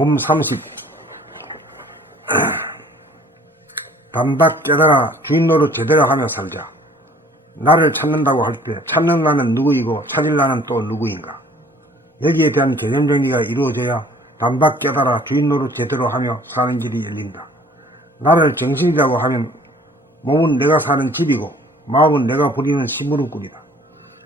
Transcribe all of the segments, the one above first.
봄 30. 단박 깨달아 주인 노릇 제대로 하며 살자. 나를 찾는다고 할 때 찾는 나는 누구이고 찾을 나는 또 누구인가. 여기에 대한 개념 정리가 이루어져야 단박 깨달아 주인 노릇 제대로 하며 사는 길이 열린다. 나를 정신이라고 하면 몸은 내가 사는 집이고 마음은 내가 부리는 심부름꾼이다.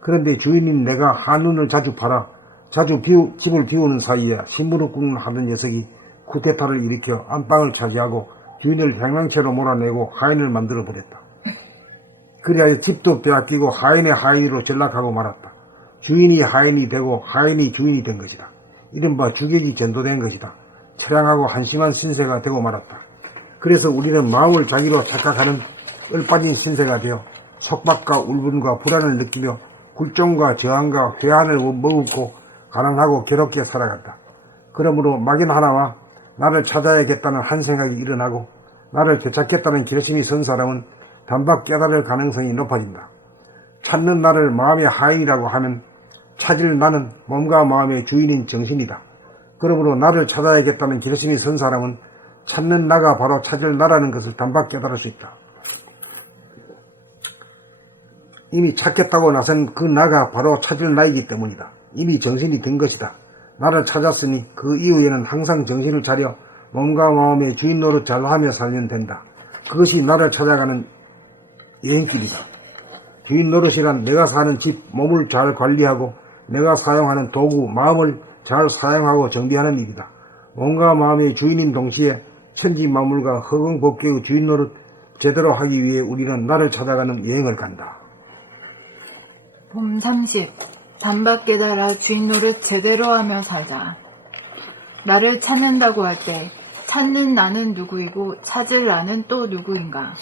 그런데 주인인 내가 한눈을 자주 팔아 집을 비우는 사이에 심부름꾼을 하던 녀석이 쿠데타를 일으켜 안방을 차지하고 주인을 행랑채로 몰아내고 하인을 만들어버렸다. 그리하여 집도 빼앗기고 하인의 하인으로 전락하고 말았다. 주인이 하인이 되고 하인이 주인이 된 것이다. 이른바 주객이 전도된 것이다. 처량하고 한심한 신세가 되고 말았다. 그래서 우리는 마음을 자기로 착각하는 얼빠진 신세가 되어 속박과 울분과 불안을 느끼며 굴종과 저항과 회한을 머금고 가난하고 괴롭게 살아간다. 그러므로 막연 하나와 나를 찾아야겠다는 한 생각이 일어나고 나를 되찾겠다는 결심이 선 사람은 단박 깨달을 가능성이 높아진다. 찾는 나를 마음의 하인이라고 하면 찾을 나는 몸과 마음의 주인인 정신이다. 그러므로 나를 찾아야겠다는 결심이 선 사람은 찾는 나가 바로 찾을 나라는 것을 단박 깨달을 수 있다. 이미 찾겠다고 나선 그 나가 바로 찾을 나이기 때문이다. 이미 정신이 든 것이다. 나를 찾았으니 그 이후에는 항상 정신을 차려 몸과 마음의 주인 노릇 잘하며 살면 된다. 그것이 나를 찾아가는 여행길이다. 주인 노릇이란 내가 사는 집, 몸을 잘 관리하고 내가 사용하는 도구, 마음을 잘 사용하고 정비하는 일이다. 몸과 마음의 주인인 동시에 천지만물과 허공법계의 주인 노릇 제대로 하기 위해 우리는 나를 찾아가는 여행을 간다. 봄 30. 단박 깨달아 주인 노릇 제대로 하며 살자. 나를 찾는다고 할 때 찾는 나는 누구이고 찾을 나는 또 누구인가.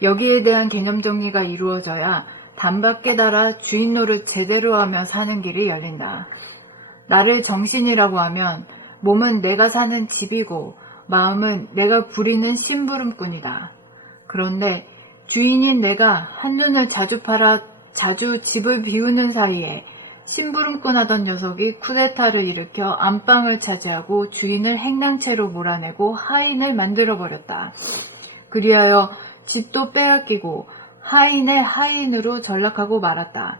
여기에 대한 개념 정리가 이루어져야 단박 깨달아 주인 노릇 제대로 하며 사는 길이 열린다. 나를 정신이라고 하면 몸은 내가 사는 집이고 마음은 내가 부리는 심부름꾼이다. 그런데 주인인 내가 한눈을 자주 팔아 자주 집을 비우는 사이에 심부름꾼 하던 녀석이 쿠데타를 일으켜 안방을 차지하고 주인을 행랑채로 몰아내고 하인을 만들어버렸다. 그리하여 집도 빼앗기고 하인의 하인으로 전락하고 말았다.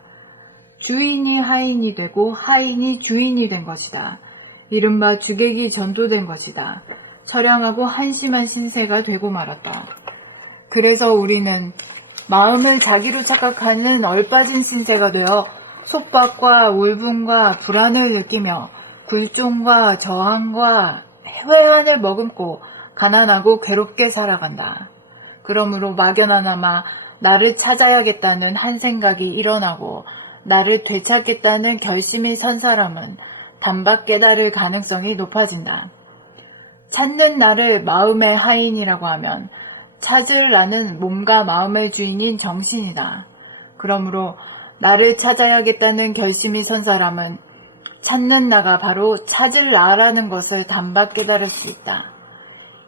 주인이 하인이 되고 하인이 주인이 된 것이다. 이른바 주객이 전도된 것이다. 처량하고 한심한 신세가 되고 말았다. 그래서 우리는 마음을 자기로 착각하는 얼빠진 신세가 되어 속박과 울분과 불안을 느끼며 굴종과 저항과 회한을 머금고 가난하고 괴롭게 살아간다. 그러므로 막연하나마 나를 찾아야겠다는 한 생각이 일어나고 나를 되찾겠다는 결심이 선 사람은 단박 깨달을 가능성이 높아진다. 찾는 나를 마음의 하인이라고 하면 찾을 나는 몸과 마음의 주인인 정신이다. 그러므로 나를 찾아야겠다는 결심이 선 사람은 찾는 나가 바로 찾을 나라는 것을 단박 깨달을 수 있다.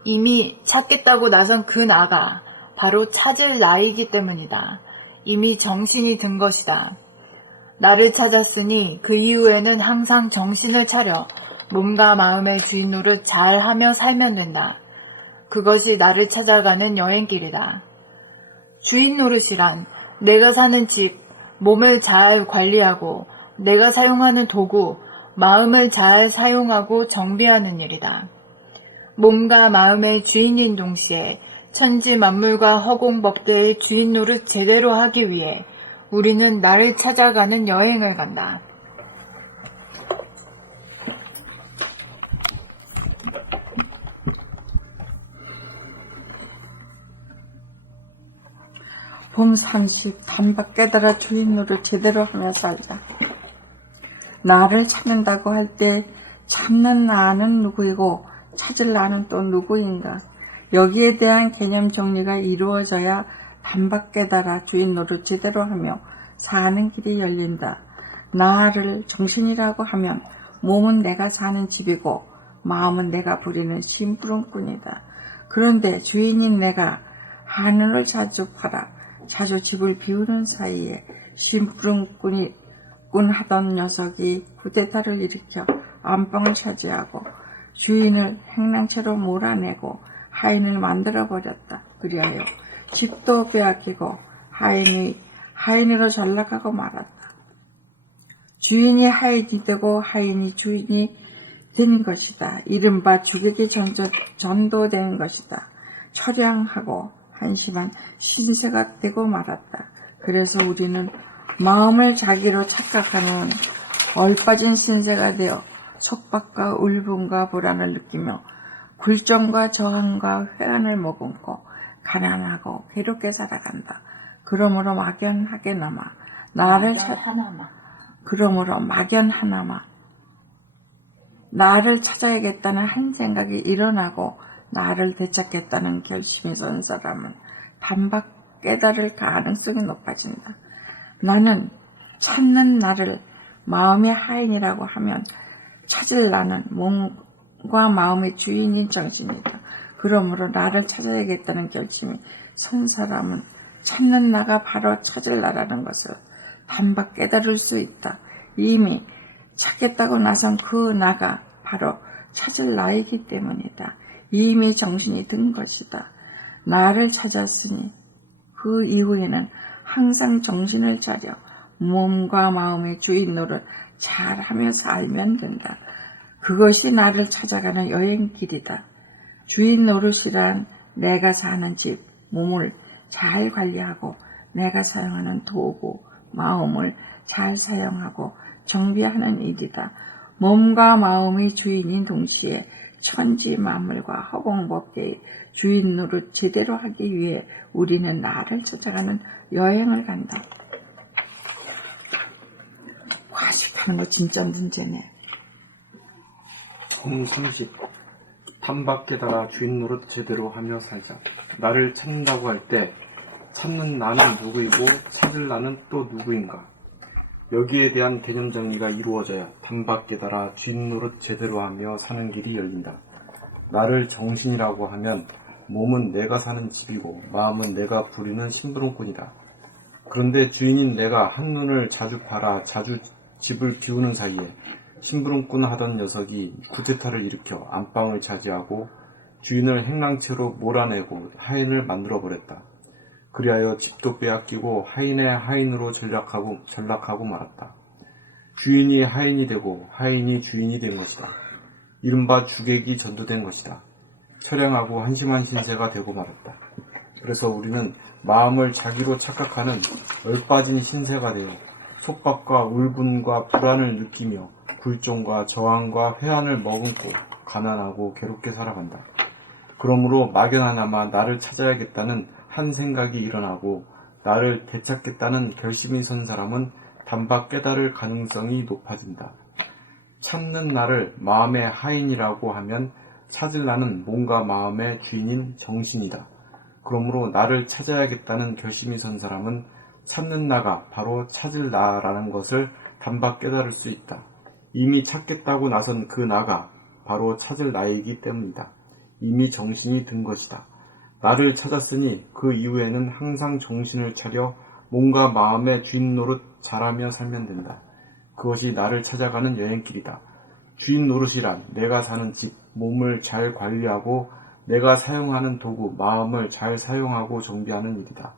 이미 찾겠다고 나선 그 나가 바로 찾을 나이기 때문이다. 이미 정신이 든 것이다. 나를 찾았으니 그 이후에는 항상 정신을 차려 몸과 마음의 주인 노릇 잘하며 살면 된다. 그것이 나를 찾아가는 여행길이다. 주인 노릇이란 내가 사는 집, 몸을 잘 관리하고 내가 사용하는 도구, 마음을 잘 사용하고 정비하는 일이다. 몸과 마음의 주인인 동시에 천지 만물과 허공법계의 주인 노릇 제대로 하기 위해 우리는 나를 찾아가는 여행을 간다. 봄 30. 단박 깨달아 주인 노릇 제대로 하며 살자. 나를 찾는다고 할 때 찾는 나는 누구이고 찾을 나는 또 누구인가. 여기에 대한 개념 정리가 이루어져야 단박 깨달아 주인 노릇 제대로 하며 사는 길이 열린다. 나를 정신이라고 하면 몸은 내가 사는 집이고 마음은 내가 부리는 심부름꾼이다. 그런데 주인인 내가 하늘을 자주 팔아 자주 집을 비우는 사이에 심부름꾼 하던 녀석이 쿠데타를 일으켜 안방을 차지하고 주인을 행랑채로 몰아내고 하인을 만들어버렸다. 그리하여 집도 빼앗기고 하인으로 전락하고 말았다. 주인이 하인이 되고 하인이 주인이 된 것이다. 이른바 주객이 전도된 것이다. 처량하고 한심한 신세가 되고 말았다. 그래서 우리는 마음을 자기로 착각하는 얼빠진 신세가 되어 속박과 울분과 불안을 느끼며 굴종과 저항과 회한을 머금고 가난하고 괴롭게 살아간다. 그러므로 막연하게나마 나를 찾아야겠다는 한 생각이 일어나고 나를 되찾겠다는 결심이 선 사람은 단박 깨달을 가능성이 높아진다. 나는 찾는 나를 마음의 하인이라고 하면 찾을 나는 몸과 마음의 주인인 정신이다. 그러므로 나를 찾아야겠다는 결심이 선 사람은 찾는 나가 바로 찾을 나라는 것을 단박 깨달을 수 있다. 이미 찾겠다고 나선 그 나가 바로 찾을 나이기 때문이다. 이미 정신이 든 것이다. 나를 찾았으니 그 이후에는 항상 정신을 차려 몸과 마음의 주인 노릇 잘하며 살면 된다. 그것이 나를 찾아가는 여행길이다. 주인 노릇이란 내가 사는 집, 몸을 잘 관리하고 내가 사용하는 도구, 마음을 잘 사용하고 정비하는 일이다. 몸과 마음의 주인인 동시에 천지 만물과 허공법계의 주인 노릇 제대로 하기 위해 우리는 나를 찾아가는 여행을 간다. 과식하는 거 진짜 문제네. 봄 30. 단박 깨달아 주인 노릇 제대로 하며 살자. 나를 찾는다고 할 때 찾는 나는 누구이고 찾을 나는 또 누구인가. 여기에 대한 개념 정리가 이루어져야 단박 깨달아 주인 노릇 제대로 하며 사는 길이 열린다. 나를 정신이라고 하면 몸은 내가 사는 집이고 마음은 내가 부리는 심부름꾼이다. 그런데 주인인 내가 한눈을 자주 팔아 자주 집을 비우는 사이에 심부름꾼 하던 녀석이 쿠데타를 일으켜 안방을 차지하고 주인을 행랑채로 몰아내고 하인을 만들어버렸다. 그리하여 집도 빼앗기고 하인의 하인으로 전락하고 말았다. 주인이 하인이 되고 하인이 주인이 된 것이다. 이른바 주객이 전도된 것이다. 처량하고 한심한 신세가 되고 말았다. 그래서 우리는 마음을 자기로 착각하는 얼빠진 신세가 되어 속박과 울분과 불안을 느끼며 굴종과 저항과 회한을 머금고 가난하고 괴롭게 살아간다. 그러므로 막연하나마 나를 찾아야겠다는 한 생각이 일어나고 나를 되찾겠다는 결심이 선 사람은 단박 깨달을 가능성이 높아진다. 찾는 나를 마음의 하인이라고 하면 찾을 나는 몸과 마음의 주인인 정신이다. 그러므로 나를 찾아야겠다는 결심이 선 사람은 찾는 나가 바로 찾을 나라는 것을 단박 깨달을 수 있다. 이미 찾겠다고 나선 그 나가 바로 찾을 나이기 때문이다. 이미 정신이 든 것이다. 나를 찾았으니 그 이후에는 항상 정신을 차려 몸과 마음의 주인 노릇 잘하며 살면 된다. 그것이 나를 찾아가는 여행길이다. 주인 노릇이란 내가 사는 집, 몸을 잘 관리하고 내가 사용하는 도구, 마음을 잘 사용하고 정비하는 일이다.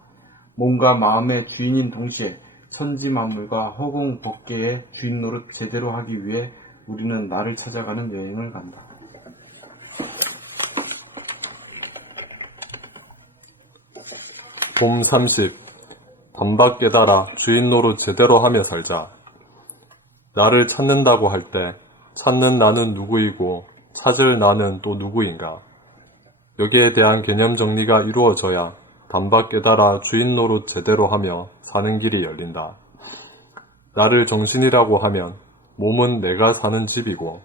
몸과 마음의 주인인 동시에 천지 만물과 허공 법계의 주인 노릇 제대로 하기 위해 우리는 나를 찾아가는 여행을 간다. 봄 30. 단박 깨달아 주인 노릇 제대로 하며 살자. 나를 찾는다고 할 때 찾는 나는 누구이고 찾을 나는 또 누구인가. 여기에 대한 개념 정리가 이루어져야 단박 깨달아 주인 노릇 제대로 하며 사는 길이 열린다. 나를 정신이라고 하면 몸은 내가 사는 집이고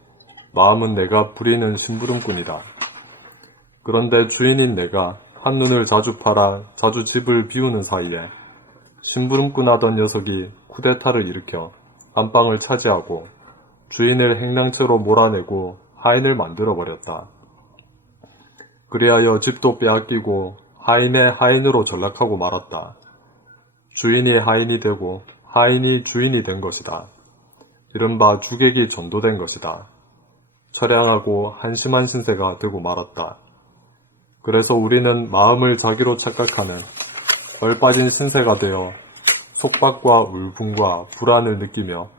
마음은 내가 부리는 심부름꾼이다. 그런데 주인인 내가 한눈을 자주 팔아 자주 집을 비우는 사이에 심부름꾼 하던 녀석이 쿠데타를 일으켜 안방을 차지하고 주인을 행랑채로 몰아내고 하인을 만들어버렸다. 그리하여 집도 빼앗기고 하인의 하인으로 전락하고 말았다. 주인이 하인이 되고 하인이 주인이 된 것이다. 이른바 주객이 전도된 것이다. 처량하고 한심한 신세가 되고 말았다. 그래서 우리는 마음을 자기로 착각하는 얼빠진 신세가 되어 속박과 울분과 불안을 느끼며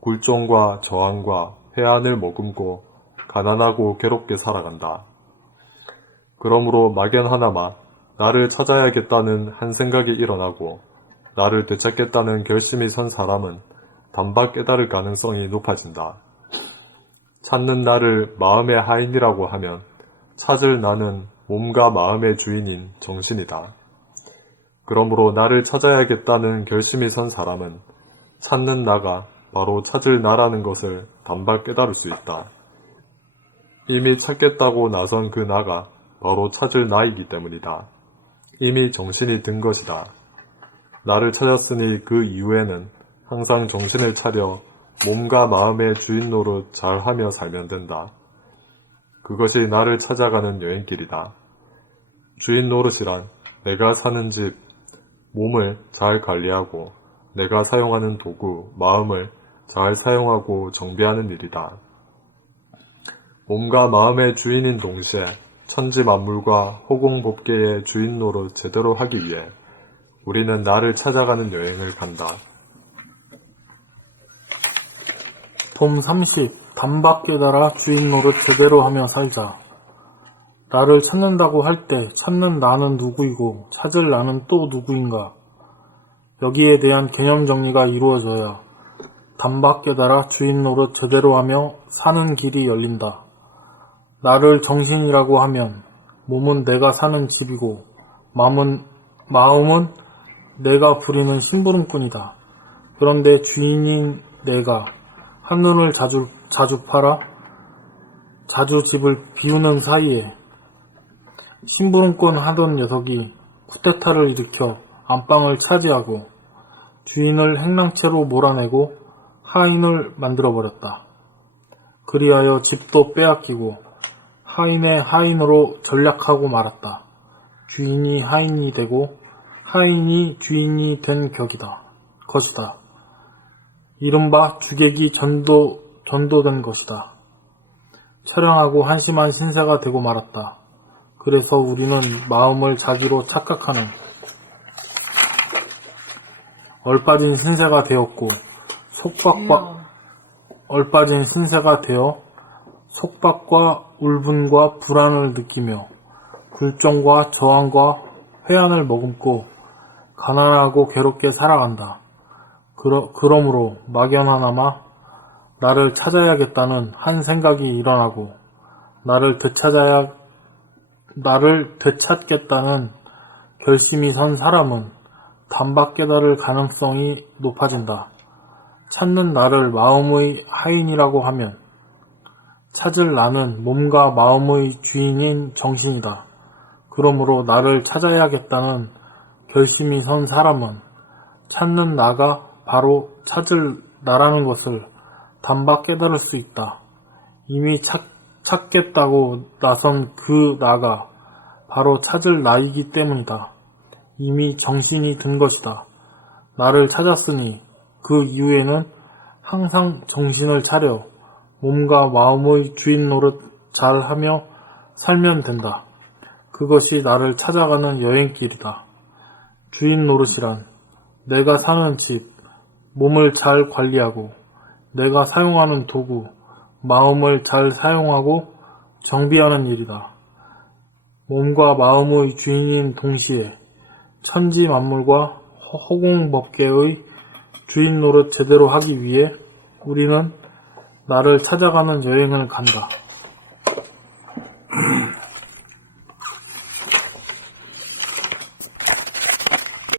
굴종과 저항과 회한을 머금고 가난하고 괴롭게 살아간다. 그러므로 막연하나마 나를 찾아야겠다는 한 생각이 일어나고 나를 되찾겠다는 결심이 선 사람은 단박 깨달을 가능성이 높아진다. 찾는 나를 마음의 하인이라고 하면 찾을 나는 몸과 마음의 주인인 정신이다. 그러므로 나를 찾아야겠다는 결심이 선 사람은 찾는 나가 바로 찾을 나라는 것을 단박 깨달을 수 있다. 이미 찾겠다고 나선 그 나가 바로 찾을 나이기 때문이다. 이미 정신이 든 것이다. 나를 찾았으니 그 이후에는 항상 정신을 차려 몸과 마음의 주인 노릇 잘하며 살면 된다. 그것이 나를 찾아가는 여행길이다. 주인 노릇이란 내가 사는 집, 몸을 잘 관리하고 내가 사용하는 도구, 마음을 잘 사용하고 정비하는 일이다. 몸과 마음의 주인인 동시에 천지 만물과 호공법계의 주인 노릇 제대로 하기 위해 우리는 나를 찾아가는 여행을 간다. 봄 30. 단박 깨달아 주인 노릇 제대로 하며 살자. 나를 찾는다고 할 때 찾는 나는 누구이고 찾을 나는 또 누구인가. 여기에 대한 개념 정리가 이루어져야 단박 깨달아 주인 노릇 제대로 하며 사는 길이 열린다. 나를 정신이라고 하면 몸은 내가 사는 집이고 마음은 내가 부리는 심부름꾼이다. 그런데 주인인 내가 한눈을 자주 팔아 자주 집을 비우는 사이에 심부름꾼 하던 녀석이 쿠데타를 일으켜 안방을 차지하고 주인을 행랑채로 몰아내고 하인을 만들어버렸다. 그리하여 집도 빼앗기고 하인의 하인으로 전략하고 말았다. 주인이 하인이 되고 하인이 주인이 된 것이다. 이른바 주객이 전도된 것이다. 처량하고 한심한 신세가 되고 말았다. 그래서 우리는 마음을 자기로 착각하는 얼빠진 신세가 되었고 얼빠진 신세가 되어 속박과 울분과 불안을 느끼며 굴종과 저항과 회한을 머금고 가난하고 괴롭게 살아간다. 그러므로 막연하나마 나를 찾아야겠다는 한 생각이 일어나고 나를 되찾겠다는 결심이 선 사람은 단박 깨달을 가능성이 높아진다. 찾는 나를 마음의 하인이라고 하면 찾을 나는 몸과 마음의 주인인 정신이다. 그러므로 나를 찾아야겠다는 결심이 선 사람은 찾는 나가 바로 찾을 나라는 것을 단박 깨달을 수 있다. 이미 찾겠다고 나선 그 나가 바로 찾을 나이기 때문이다. 이미 정신이 든 것이다. 나를 찾았으니 그 이후에는 항상 정신을 차려 몸과 마음의 주인 노릇 잘하며 살면 된다. 그것이 나를 찾아가는 여행길이다. 주인 노릇이란 내가 사는 집, 몸을 잘 관리하고 내가 사용하는 도구, 마음을 잘 사용하고 정비하는 일이다. 몸과 마음의 주인인 동시에 천지 만물과 호공법계의 주인 노릇 제대로 하기 위해 우리는 나를 찾아가는 여행을 간다.